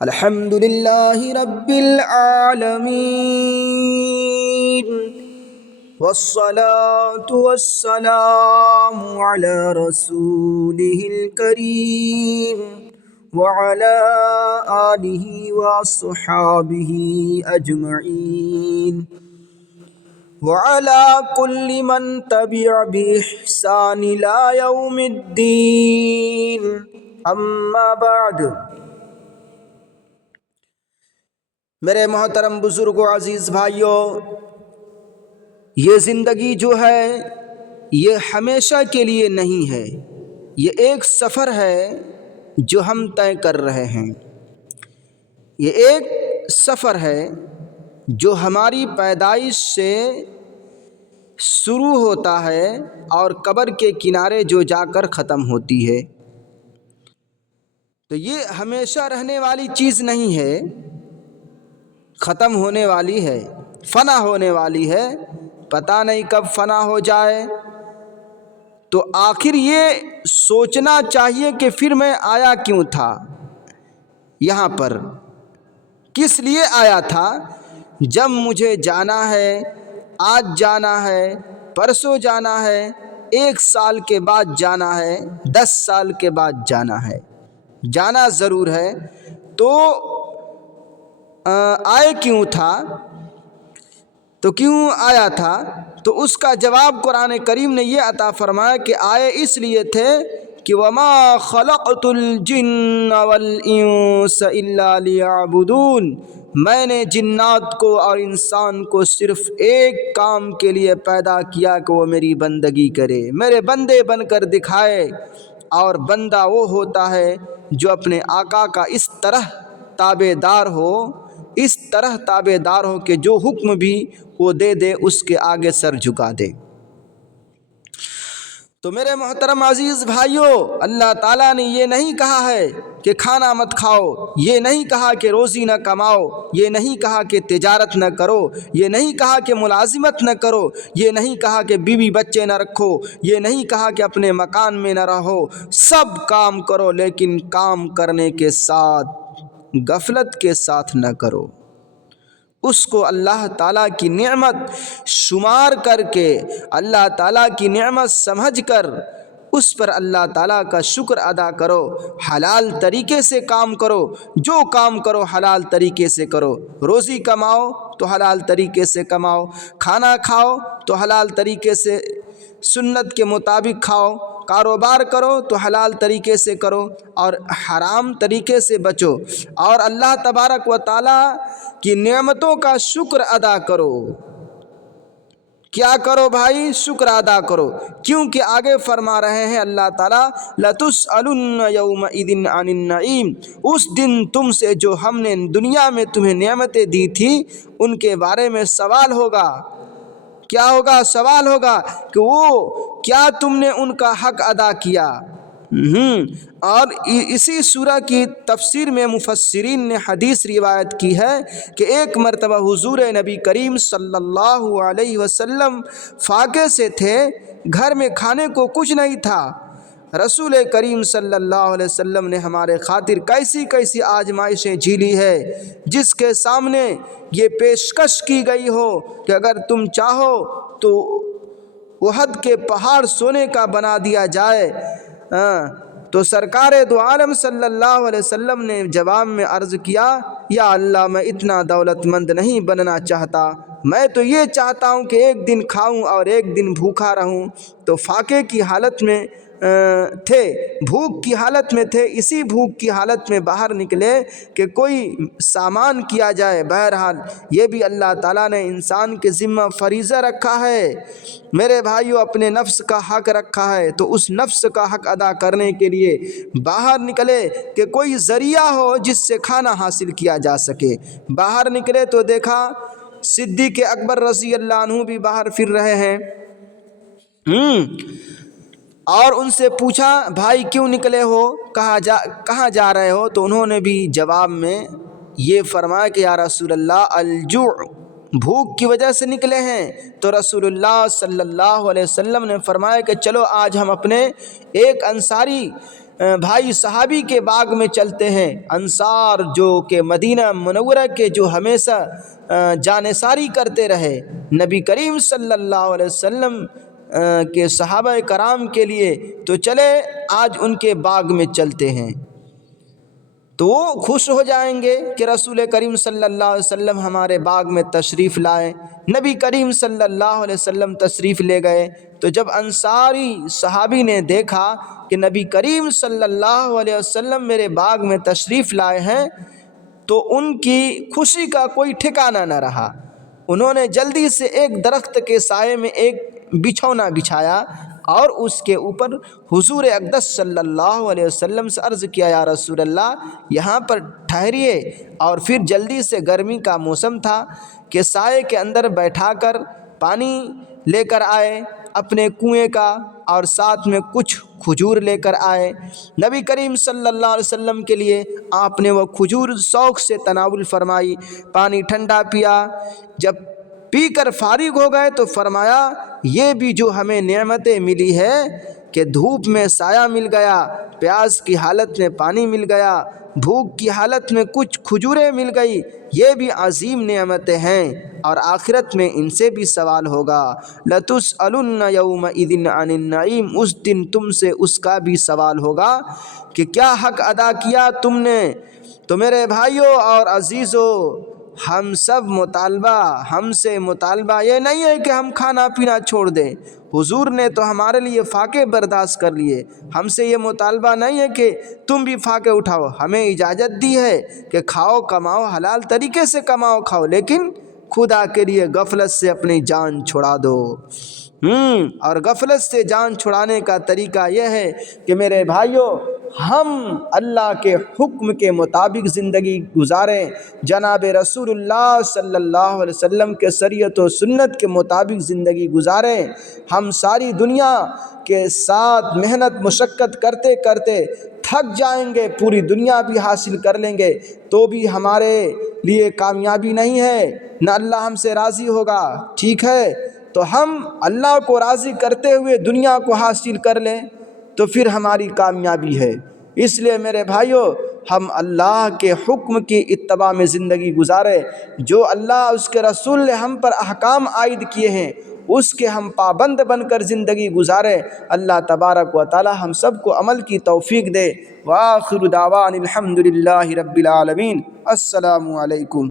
الحمد لله رب العالمين والصلاة والسلام على رسوله الكريم وعلى آله وصحابه أجمعين وعلى كل من تبع بإحسان إلى يوم الدين أما بعد۔ میرے محترم بزرگوں، عزیز بھائیوں، یہ زندگی جو ہے یہ ہمیشہ کے لیے نہیں ہے، یہ ایک سفر ہے جو ہم طے کر رہے ہیں۔ یہ ایک سفر ہے جو ہماری پیدائش سے شروع ہوتا ہے اور قبر کے کنارے جو جا کر ختم ہوتی ہے۔ تو یہ ہمیشہ رہنے والی چیز نہیں ہے، ختم ہونے والی ہے، فنا ہونے والی ہے، پتہ نہیں کب فنا ہو جائے۔ تو آخر یہ سوچنا چاہیے کہ پھر میں آیا کیوں تھا یہاں پر، کس لیے آیا تھا؟ جب مجھے جانا ہے، آج جانا ہے، پرسوں جانا ہے، 1 سال کے بعد جانا ہے، 10 سال کے بعد جانا ہے، جانا ضرور ہے۔ تو آئے کیوں تھا؟ تو کیوں آیا تھا؟ تو اس کا جواب قرآن کریم نے یہ عطا فرمایا کہ آئے اس لیے تھے کہ وَمَا خَلَقْتُ الْجِنَّ وَالْإِنسَ إِلَّا لِيَعْبُدُونَ، میں نے جنات کو اور انسان کو صرف ایک کام کے لیے پیدا کیا کہ وہ میری بندگی کرے، میرے بندے بن کر دکھائے۔ اور بندہ وہ ہوتا ہے جو اپنے آقا کا اس طرح تابع دار ہو، اس طرح تابع دار ہو کہ جو حکم بھی وہ دے دے اس کے آگے سر جھکا دے۔ تو میرے محترم عزیز بھائیوں، اللہ تعالیٰ نے یہ نہیں کہا ہے کہ کھانا مت کھاؤ، یہ نہیں کہا کہ روزی نہ کماؤ، یہ نہیں کہا کہ تجارت نہ کرو، یہ نہیں کہا کہ ملازمت نہ کرو، یہ نہیں کہا کہ بیوی بچے نہ رکھو، یہ نہیں کہا کہ اپنے مکان میں نہ رہو، سب کام کرو لیکن کام کرنے کے ساتھ غفلت کے ساتھ نہ کرو۔ اس کو اللہ تعالیٰ کی نعمت شمار کر کے، اللہ تعالیٰ کی نعمت سمجھ کر اس پر اللہ تعالیٰ کا شکر ادا کرو، حلال طریقے سے کام کرو، جو کام کرو حلال طریقے سے کرو، روزی کماؤ تو حلال طریقے سے کماؤ، کھانا کھاؤ تو حلال طریقے سے سنت کے مطابق کھاؤ، کاروبار کرو تو حلال طریقے سے کرو اور حرام طریقے سے بچو، اور اللہ تبارک و تعالیٰ کی نعمتوں کا شکر ادا کرو۔ کیا کرو بھائی؟ شکر ادا کرو، کیونکہ آگے فرما رہے ہیں اللہ تعالیٰ لَتُسْأَلُنَّ يَوْمَئِذٍ عَنِ النَّعِيمِ، اس دن تم سے جو ہم نے دنیا میں تمہیں نعمتیں دی تھی ان کے بارے میں سوال ہوگا۔ کیا ہوگا؟ سوال ہوگا کہ وہ کیا تم نے ان کا حق ادا کیا؟ اور اسی سورہ کی تفسیر میں مفسرین نے حدیث روایت کی ہے کہ ایک مرتبہ حضور نبی کریم صلی اللہ علیہ وسلم فاقے سے تھے، گھر میں کھانے کو کچھ نہیں تھا۔ رسول کریم صلی اللہ علیہ وسلم نے ہمارے خاطر کیسی کیسی آزمائشیں جھیلی ہے، جس کے سامنے یہ پیشکش کی گئی ہو کہ اگر تم چاہو تو احد کے پہاڑ سونے کا بنا دیا جائے۔ تو سرکار دو عالم صلی اللہ علیہ وسلم نے جواب میں عرض کیا، یا اللہ میں اتنا دولت مند نہیں بننا چاہتا، میں تو یہ چاہتا ہوں کہ ایک دن کھاؤں اور ایک دن بھوکا رہوں۔ تو فاقے کی حالت میں تھے، بھوک کی حالت میں تھے، اسی بھوک کی حالت میں باہر نکلے کہ کوئی سامان کیا جائے۔ بہرحال یہ بھی اللہ تعالیٰ نے انسان کے ذمہ فریضہ رکھا ہے میرے بھائیوں، اپنے نفس کا حق رکھا ہے، تو اس نفس کا حق ادا کرنے کے لیے باہر نکلے کہ کوئی ذریعہ ہو جس سے کھانا حاصل کیا جا سکے۔ باہر نکلے تو دیکھا صدیق اکبر رضی اللہ عنہ بھی باہر پھر رہے ہیں، اور ان سے پوچھا بھائی کیوں نکلے ہو، کہاں جا رہے ہو؟ تو انہوں نے بھی جواب میں یہ فرمایا کہ یا رسول اللہ الجوع، بھوک کی وجہ سے نکلے ہیں۔ تو رسول اللہ صلی اللہ علیہ وسلم نے فرمایا کہ چلو آج ہم اپنے ایک انصاری بھائی صحابی کے باغ میں چلتے ہیں، انصار جو کہ مدینہ منورہ کے جو ہمیشہ جانثاری کرتے رہے نبی کریم صلی اللہ علیہ وسلم کے صحابہ کرام کے لیے، تو چلے آج ان کے باغ میں چلتے ہیں، تو وہ خوش ہو جائیں گے کہ رسول کریم صلی اللہ علیہ وسلم ہمارے باغ میں تشریف لائے۔ نبی کریم صلی اللہ علیہ وسلم تشریف لے گئے، تو جب انصاری صحابی نے دیکھا کہ نبی کریم صلی اللہ علیہ وسلم میرے باغ میں تشریف لائے ہیں، تو ان کی خوشی کا کوئی ٹھکانہ نہ رہا۔ انہوں نے جلدی سے ایک درخت کے سائے میں ایک بچھونا بچھایا اور اس کے اوپر حضور اقدس صلی اللہ علیہ وسلم سے عرض کیا، یا رسول اللہ یہاں پر ٹھہریے، اور پھر جلدی سے گرمی کا موسم تھا کہ سائے کے اندر بیٹھا کر پانی لے کر آئے اپنے کنویں کا، اور ساتھ میں کچھ کھجور لے کر آئے نبی کریم صلی اللہ علیہ وسلم کے لیے۔ آپ نے وہ کھجور شوق سے تناول فرمائی، پانی ٹھنڈا پیا، جب پی کر فارغ ہو گئے تو فرمایا، یہ بھی جو ہمیں نعمتیں ملی ہے کہ دھوپ میں سایہ مل گیا، پیاس کی حالت میں پانی مل گیا، بھوک کی حالت میں کچھ کھجوریں مل گئی، یہ بھی عظیم نعمتیں ہیں، اور آخرت میں ان سے بھی سوال ہوگا۔ لَتُسْأَلُنَّ يَوْمَئِذٍ عَنِ النَّعِيمِ، اس دن تم سے اس کا بھی سوال ہوگا کہ کیا حق ادا کیا تم نے۔ تو میرے بھائیوں اور عزیزوں، ہم سے مطالبہ یہ نہیں ہے کہ ہم کھانا پینا چھوڑ دیں۔ حضور نے تو ہمارے لیے فاقے برداشت کر لیے، ہم سے یہ مطالبہ نہیں ہے کہ تم بھی فاقے اٹھاؤ۔ ہمیں اجازت دی ہے کہ کھاؤ کماؤ، حلال طریقے سے کماؤ کھاؤ، لیکن خدا کے لیے غفلت سے اپنی جان چھڑا دو۔ اور غفلت سے جان چھڑانے کا طریقہ یہ ہے کہ میرے بھائیوں، ہم اللہ کے حکم کے مطابق زندگی گزاریں، جناب رسول اللہ صلی اللہ علیہ وسلم کے شریعت و سنت کے مطابق زندگی گزاریں۔ ہم ساری دنیا کے ساتھ محنت مشقت کرتے کرتے تھک جائیں گے، پوری دنیا بھی حاصل کر لیں گے تو بھی ہمارے لیے کامیابی نہیں ہے، نہ اللہ ہم سے راضی ہوگا۔ ٹھیک ہے، تو ہم اللہ کو راضی کرتے ہوئے دنیا کو حاصل کر لیں تو پھر ہماری کامیابی ہے۔ اس لیے میرے بھائیوں، ہم اللہ کے حکم کی اتباع میں زندگی گزارے، جو اللہ اس کے رسول نے ہم پر احکام عائد کیے ہیں اس کے ہم پابند بن کر زندگی گزارے۔ اللہ تبارک و تعالی ہم سب کو عمل کی توفیق دے۔ وآخر دعوانا الحمد للہ رب العالمین۔ السلام علیکم۔